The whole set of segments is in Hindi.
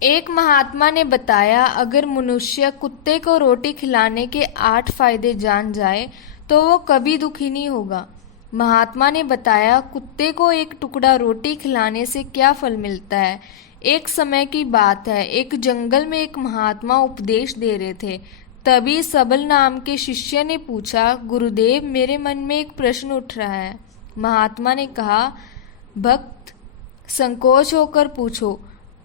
एक महात्मा ने बताया, अगर मनुष्य कुत्ते को रोटी खिलाने के 8 फायदे जान जाए तो वो कभी दुखी नहीं होगा। महात्मा ने बताया, कुत्ते को एक टुकड़ा रोटी खिलाने से क्या फल मिलता है। एक समय की बात है, एक जंगल में एक महात्मा उपदेश दे रहे थे। तभी सबल नाम के शिष्य ने पूछा, गुरुदेव, मेरे मन में एक प्रश्न उठ रहा है। महात्मा ने कहा, भक्त, संकोच होकर पूछो,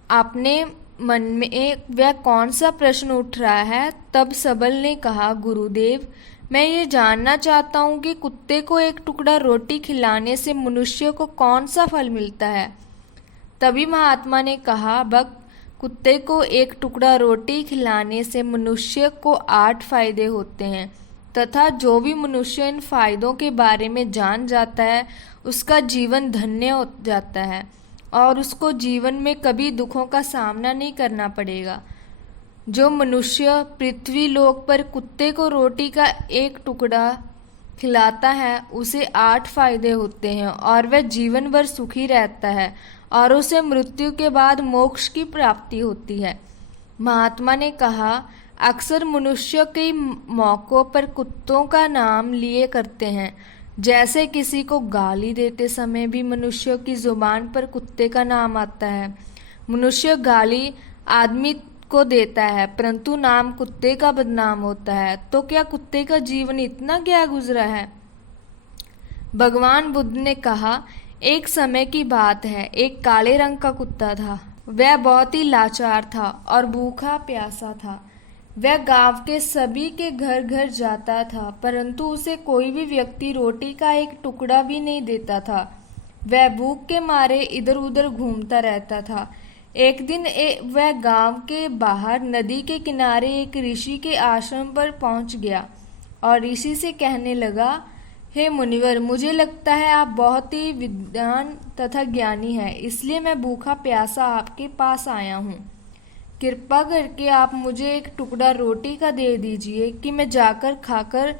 आपने मन में वह कौन सा प्रश्न उठ रहा है। तब सबल ने कहा, गुरुदेव, मैं ये जानना चाहता हूँ कि कुत्ते को एक टुकड़ा रोटी खिलाने से मनुष्य को कौन सा फल मिलता है। तभी महात्मा ने कहा, भक्त, कुत्ते को एक टुकड़ा रोटी खिलाने से मनुष्य को 8 फायदे होते हैं तथा जो भी मनुष्य इन फायदों के बारे में जान जाता है उसका जीवन धन्य हो जाता है और उसको जीवन में कभी दुखों का सामना नहीं करना पड़ेगा। जो मनुष्य पृथ्वी लोक पर कुत्ते को रोटी का एक टुकड़ा खिलाता है उसे 8 फायदे होते हैं और वह जीवन भर सुखी रहता है और उसे मृत्यु के बाद मोक्ष की प्राप्ति होती है। महात्मा ने कहा, अक्सर मनुष्य कई मौकों पर कुत्तों का नाम लिए करते हैं। जैसे किसी को गाली देते समय भी मनुष्य की जुबान पर कुत्ते का नाम आता है। मनुष्य गाली आदमी को देता है परंतु नाम कुत्ते का बदनाम होता है। तो क्या कुत्ते का जीवन इतना क्या गुजरा है। भगवान बुद्ध ने कहा, एक समय की बात है, एक काले रंग का कुत्ता था। वह बहुत ही लाचार था और भूखा प्यासा था। वह गांव के सभी के घर घर जाता था परंतु उसे कोई भी व्यक्ति रोटी का एक टुकड़ा भी नहीं देता था। वह भूख के मारे इधर उधर घूमता रहता था। एक दिन वह गांव के बाहर नदी के किनारे एक ऋषि के आश्रम पर पहुंच गया और ऋषि से कहने लगा, हे मुनिवर, मुझे लगता है आप बहुत ही विद्वान तथा ज्ञानी हैं, इसलिए मैं भूखा प्यासा आपके पास आया हूँ। कृपा करके आप मुझे एक टुकड़ा रोटी का दे दीजिए कि मैं जाकर खाकर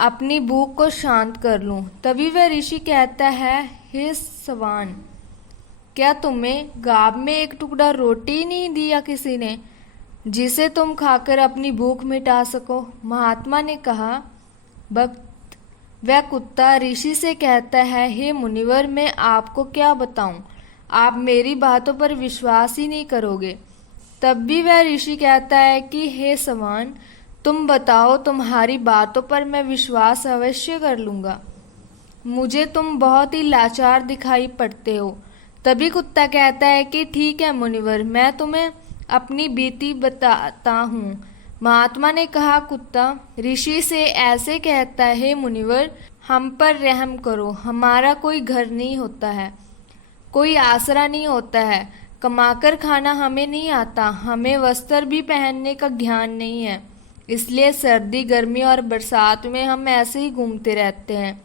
अपनी भूख को शांत कर लूं। तभी वह ऋषि कहता है, हे सवान, क्या तुम्हें गांव में एक टुकड़ा रोटी नहीं दिया किसी ने जिसे तुम खाकर अपनी भूख मिटा सको। महात्मा ने कहा, भक्त, वह कुत्ता ऋषि से कहता है, हे मुनिवर, मैं आपको क्या बताऊं, आप मेरी बातों पर विश्वास ही नहीं करोगे। तब भी वह ऋषि कहता है कि हे सवान, तुम बताओ, तुम्हारी बातों पर मैं विश्वास अवश्य कर लूंगा। मुझे तुम बहुत ही लाचार दिखाई पड़ते हो। तभी कुत्ता कहता है कि ठीक है मुनिवर, मैं तुम्हें अपनी बीती बताता हूँ। महात्मा ने कहा, कुत्ता ऋषि से ऐसे कहता है, हे मुनिवर, हम पर रहम करो, हमारा कोई घर नहीं होता है, कोई आसरा नहीं होता है, कमाकर खाना हमें नहीं आता, हमें वस्त्र भी पहनने का ज्ञान नहीं है, इसलिए सर्दी गर्मी और बरसात में हम ऐसे ही घूमते रहते हैं,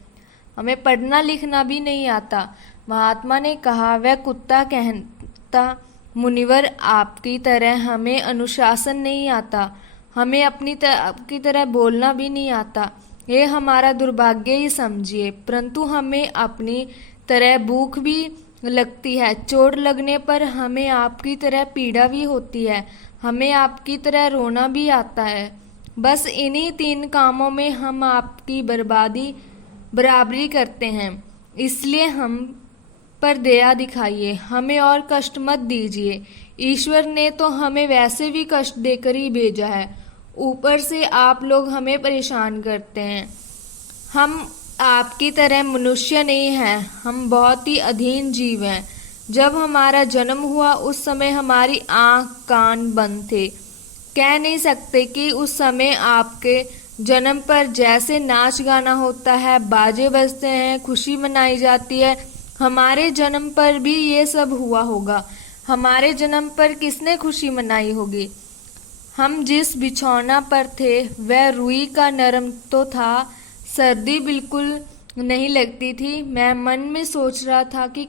हमें पढ़ना लिखना भी नहीं आता। महात्मा ने कहा, वह कुत्ता कहता, मुनिवर, आपकी तरह हमें अनुशासन नहीं आता, हमें अपनी की तरह बोलना भी नहीं आता, ये हमारा दुर्भाग्य ही समझिए। परंतु हमें अपनी तरह भूख भी लगती है, चोट लगने पर हमें आपकी तरह पीड़ा भी होती है, हमें आपकी तरह रोना भी आता है। बस इन्हीं 3 कामों में हम आपकी बराबरी करते हैं, इसलिए हम पर दया दिखाइए, हमें और कष्ट मत दीजिए। ईश्वर ने तो हमें वैसे भी कष्ट देकर ही भेजा है, ऊपर से आप लोग हमें परेशान करते हैं। हम आपकी तरह मनुष्य नहीं हैं, हम बहुत ही अधीन जीव हैं। जब हमारा जन्म हुआ उस समय हमारी आँख कान बंद थे। कह नहीं सकते कि उस समय आपके जन्म पर जैसे नाच गाना होता है, बाजे बजते हैं, खुशी मनाई जाती है, हमारे जन्म पर भी ये सब हुआ होगा। हमारे जन्म पर किसने खुशी मनाई होगी। हम जिस बिछौना पर थे वह रुई का नरम तो था, सर्दी बिल्कुल नहीं लगती थी। मैं मन में सोच रहा था कि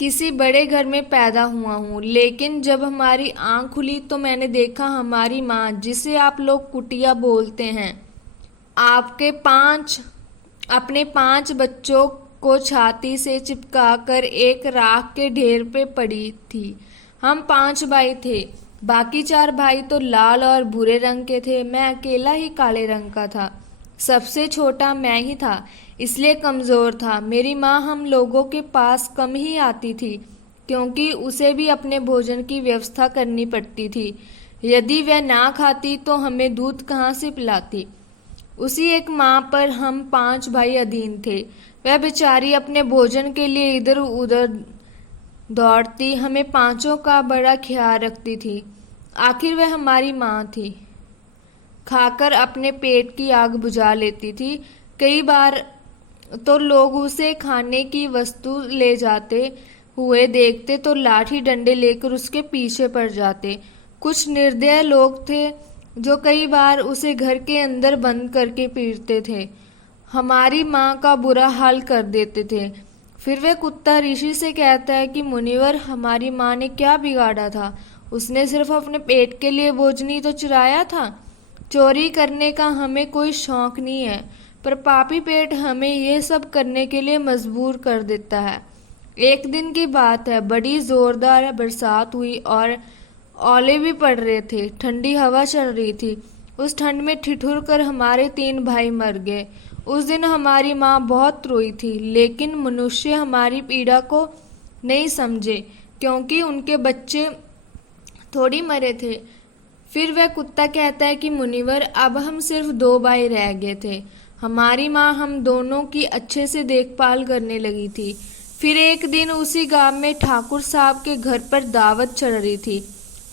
किसी बड़े घर में पैदा हुआ हूँ, लेकिन जब हमारी आँख खुली तो मैंने देखा हमारी माँ, जिसे आप लोग कुटिया बोलते हैं, अपने 5 बच्चों को छाती से चिपकाकर एक राख के ढेर पे पड़ी थी। हम 5 भाई थे। बाकी 4 भाई तो लाल और भूरे रंग के थे। मैं अकेला ही काले रंग का था। सबसे छोटा मैं ही था, इसलिए कमज़ोर था। मेरी माँ हम लोगों के पास कम ही आती थी, क्योंकि उसे भी अपने भोजन की व्यवस्था करनी पड़ती थी। यदि वह ना खाती तो हमें दूध कहाँ से पिलाती। उसी एक माँ पर हम 5 भाई अधीन थे। वह बेचारी अपने भोजन के लिए इधर उधर दौड़ती, हमें पांचों का बड़ा ख्याल रखती थी। आखिर वह हमारी माँ थी। खाकर अपने पेट की आग बुझा लेती थी। कई बार तो लोग उसे खाने की वस्तु ले जाते हुए देखते तो लाठी डंडे लेकर उसके पीछे पड़ जाते। कुछ निर्दय लोग थे जो कई बार उसे घर के अंदर बंद करके पीटते थे, हमारी माँ का बुरा हाल कर देते थे। फिर वह कुत्ता ऋषि से कहता है कि मुनिवर, हमारी माँ ने क्या बिगाड़ा था? उसने सिर्फ अपने पेट के लिए भोजनी तो चुराया था। चोरी करने का हमें कोई शौक नहीं है, पर पापी पेट हमें ये सब करने के लिए मजबूर कर देता है। एक दिन की बात है, बड़ी जोरदार बरसात हुई और ओले भी पड़ रहे थे। ठंडी हवा चल रही थी। उस ठंड में ठिठुर कर हमारे 3 भाई मर गए। उस दिन हमारी माँ बहुत रोई थी, लेकिन मनुष्य हमारी पीड़ा को नहीं समझे, क्योंकि उनके बच्चे थोड़ी मरे थे। फिर वह कुत्ता कहता है कि मुनिवर, अब हम सिर्फ 2 भाई रह गए थे। हमारी माँ हम दोनों की अच्छे से देखभाल करने लगी थी। फिर एक दिन उसी गांव में ठाकुर साहब के घर पर दावत चल रही थी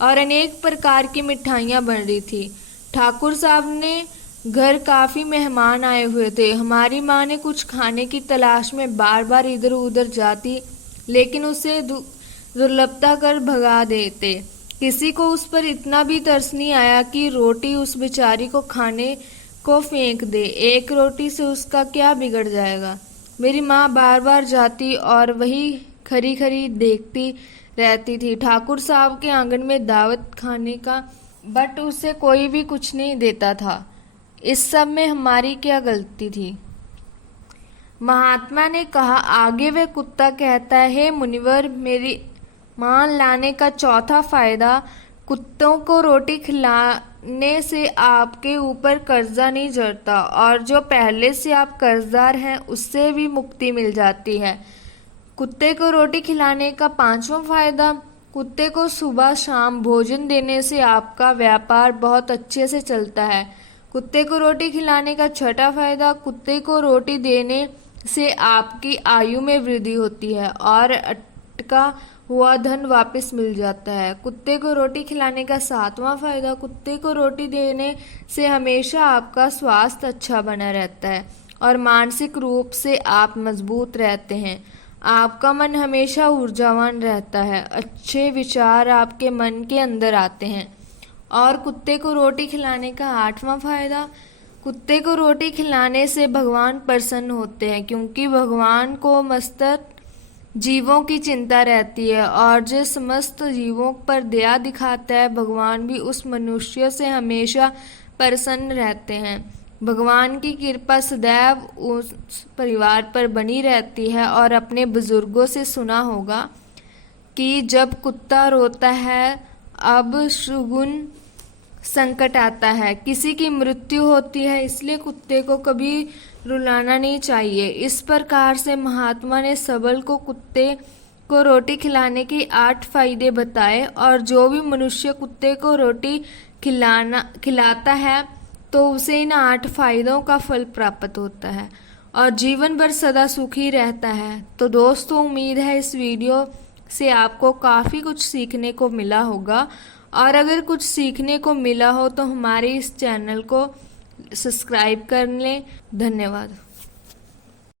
और अनेक प्रकार की मिठाइयाँ बन रही थी। ठाकुर साहब ने घर काफ़ी मेहमान आए हुए थे। हमारी माँ ने कुछ खाने की तलाश में बार बार इधर उधर जाती, लेकिन उसे दुर्लभता कर भगा देते। किसी को उस पर इतना भी तरस नहीं आया कि रोटी उस बेचारी को खाने को फेंक दे। एक रोटी से उसका क्या बिगड़ जाएगा। मेरी माँ बार बार जाती और वही खरी खरी देखती रहती थी। ठाकुर साहब के आंगन में दावत खाने का, बट उसे कोई भी कुछ नहीं देता था। इस सब में हमारी क्या गलती थी? महात्मा ने कहा। आगे वह कुत्ता कहता है, हे मुनिवर, मेरी मान लाने का चौथा फायदा, कुत्तों को रोटी खिलाने से आपके ऊपर कर्जा नहीं जड़ता, और जो पहले से आप कर्जदार हैं उससे भी मुक्ति मिल जाती है। कुत्ते को रोटी खिलाने का 5वां फायदा, कुत्ते को सुबह शाम भोजन देने से आपका व्यापार बहुत अच्छे से चलता है। कुत्ते को रोटी खिलाने का 6वां फायदा, कुत्ते को रोटी देने से आपकी आयु में वृद्धि होती है और अटका हुआ धन वापस मिल जाता है। कुत्ते को रोटी खिलाने का 7वां फायदा, कुत्ते को रोटी देने से हमेशा आपका स्वास्थ्य अच्छा बना रहता है और मानसिक रूप से आप मजबूत रहते हैं। आपका मन हमेशा ऊर्जावान रहता है, अच्छे विचार आपके मन के अंदर आते हैं। और कुत्ते को रोटी खिलाने का 8वां फायदा, कुत्ते को रोटी खिलाने से भगवान प्रसन्न होते हैं, क्योंकि भगवान को मस्तक जीवों की चिंता रहती है और जो समस्त जीवों पर दया दिखाता है, भगवान भी उस मनुष्य से हमेशा प्रसन्न रहते हैं। भगवान की कृपा सदैव उस परिवार पर बनी रहती है। और अपने बुजुर्गों से सुना होगा कि जब कुत्ता रोता है, अब शुगुन संकट आता है, किसी की मृत्यु होती है, इसलिए कुत्ते को कभी रुलाना नहीं चाहिए। इस प्रकार से महात्मा ने सबल को कुत्ते को रोटी खिलाने के 8 फायदे बताए, और जो भी मनुष्य कुत्ते को रोटी खिलाता है तो उसे इन 8 फायदों का फल प्राप्त होता है और जीवन भर सदा सुखी रहता है। तो दोस्तों, उम्मीद है इस वीडियो से आपको काफ़ी कुछ सीखने को मिला होगा, और अगर कुछ सीखने को मिला हो तो हमारे इस चैनल को सब्सक्राइब कर लें। धन्यवाद।